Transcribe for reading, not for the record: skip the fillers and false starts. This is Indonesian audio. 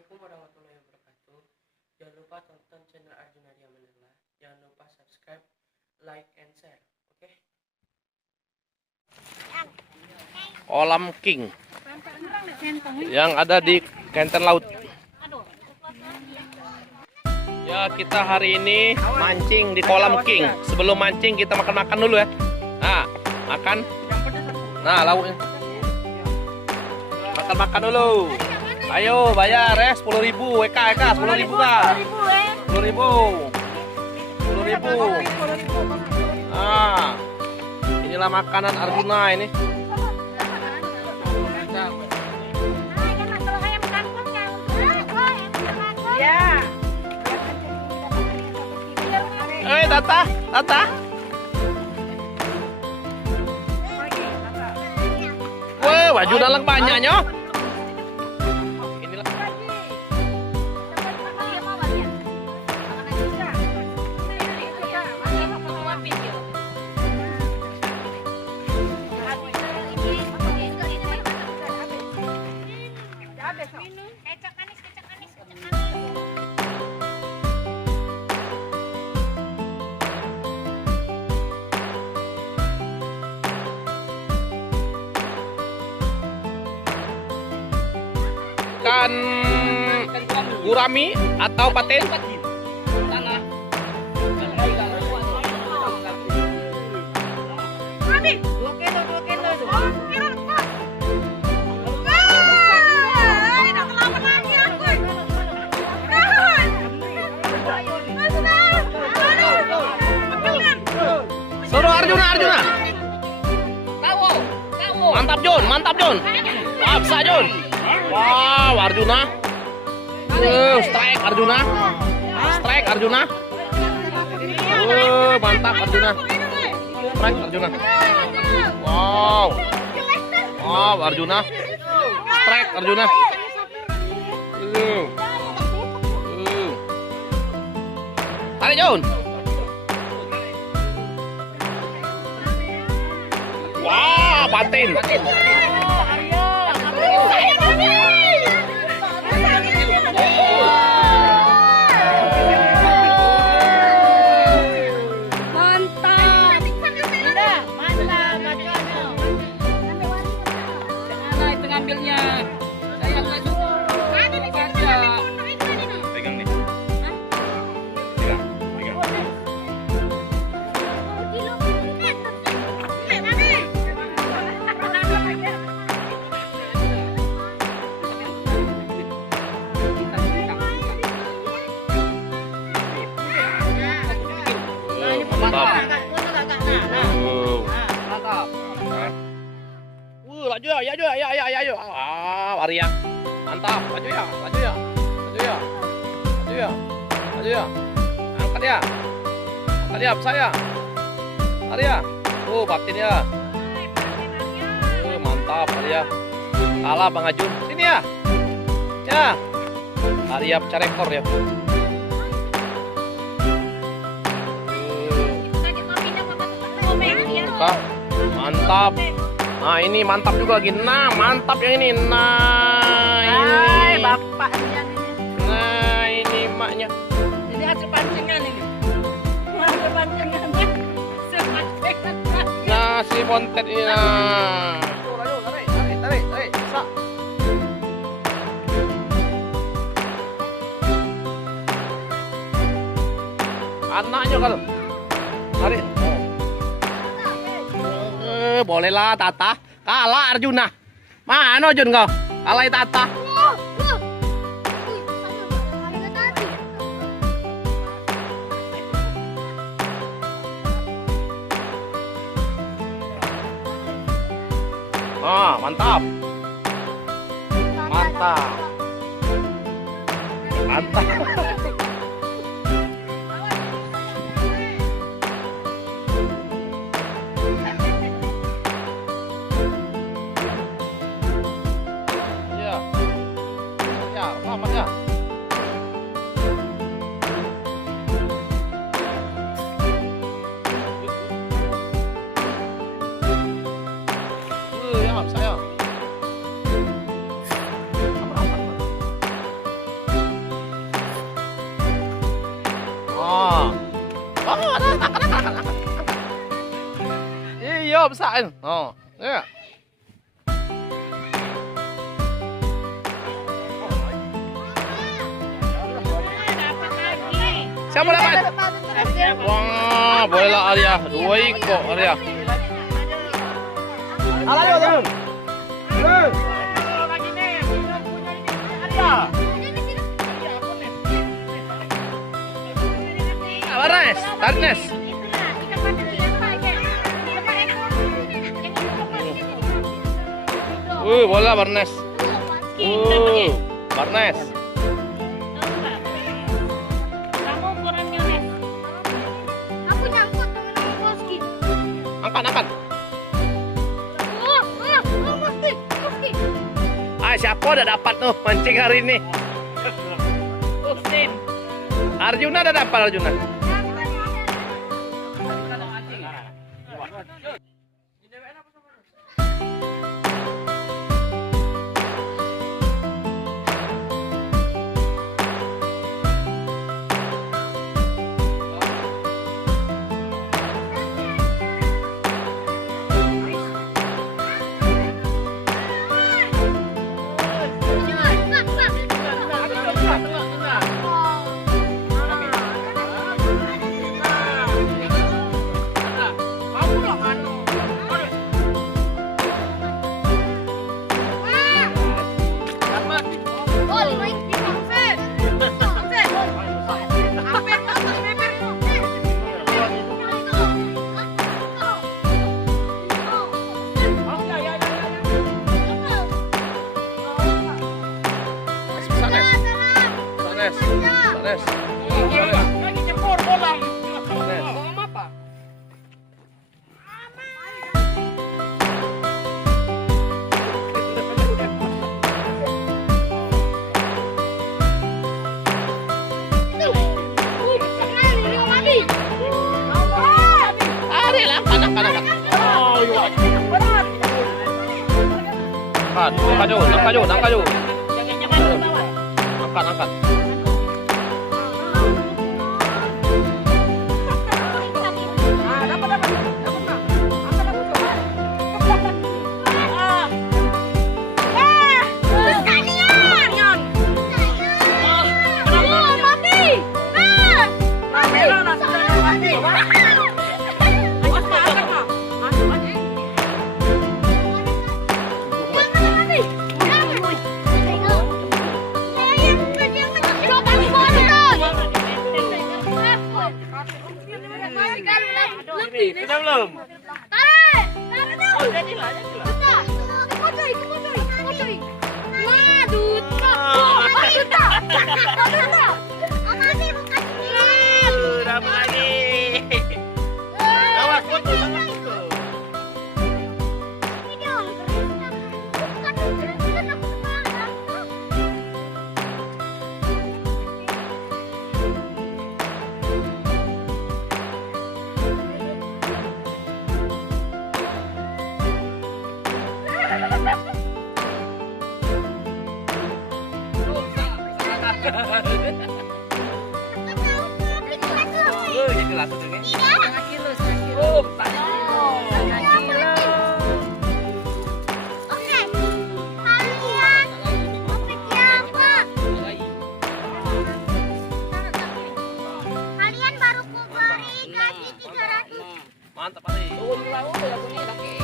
Assalamualaikum warahmatullahi wabarakatuh. Jangan lupa tonton channel Arjuna Diamanirla. Jangan lupa subscribe, like, and share. Oke? Kolam king yang ada di Kenten Laut. Ya, kita hari ini mancing di kolam king. Sebelum mancing kita makan-makan dulu ya. Nah, makan. Nah, lauknya. Makan-makan dulu. Ayo bayar ya 10.000 Eka 10.000 kak. 10.000. 10.000. Ah, inilah makanan Arjuna ini. Tata. Wah, baju dalang banyaknya. Inilah. Kecap manis. Ikan gurami atau paten? Suruh Arjuna. Mantap Jon. Paksa Jon. Wow, Arjuna. Strike Arjuna. Mantap Arjuna. Strike Arjuna. Wow, Arjuna. Strike Arjuna. Tarik Jon. Wow, patin. Laju ya. Waria. Mantap. Laju ya. Angkat ya, saya. Arya. Batin ya. Mantap Arya. Kalah Bang Ajun. Sini ya. Ya. Arya pecah rekor ya. Mantap. Nah, ini mantap juga lagi. Nah, mantap yang ini. Nah, ini Bapaknya ini. Nah, ini maknya. Ini hasil pancingan ini. Hasil pancingannya. Nah, si montet ini. Nah. Tarik. Bisa. Anaknya kalau. Tarik. Bolehlah Tata. Kalah Arjuna. Mana Jun kau? Kalah Tata. Mantap. Selamat ya. Ya, saya. Ayo besarin. Oh, ya. Siapa dapat? Wah, bolehlah Arya. 2 ekor Arya. Barnes, Barnes. Bola Barnes. Barnes. Kamu ukuran Yones. Aku nyangkut dengan Koski. Angkat. Koski. Siapa udah dapat tuh mancing hari ini? Koski. Arjuna udah dapat Arjuna. Barnes. Lagi jempur bola. Barnes. Mau apa? Ari lah, angkat. Angkat jauh. Angkat. Sudah belum? Tarik dong. Oh, jadilah. Kocoy. Wah, duta. Amani bukan ini. Dapat lagi. Awas foto. Video. Bukan aku semangat. Jadi lah tuh ini. Setengah kilo. Oke, kalian topiknya apa? Kalian baru ku beri gaji 300. Mantap Ali. Turun laut ya bunyi lagi.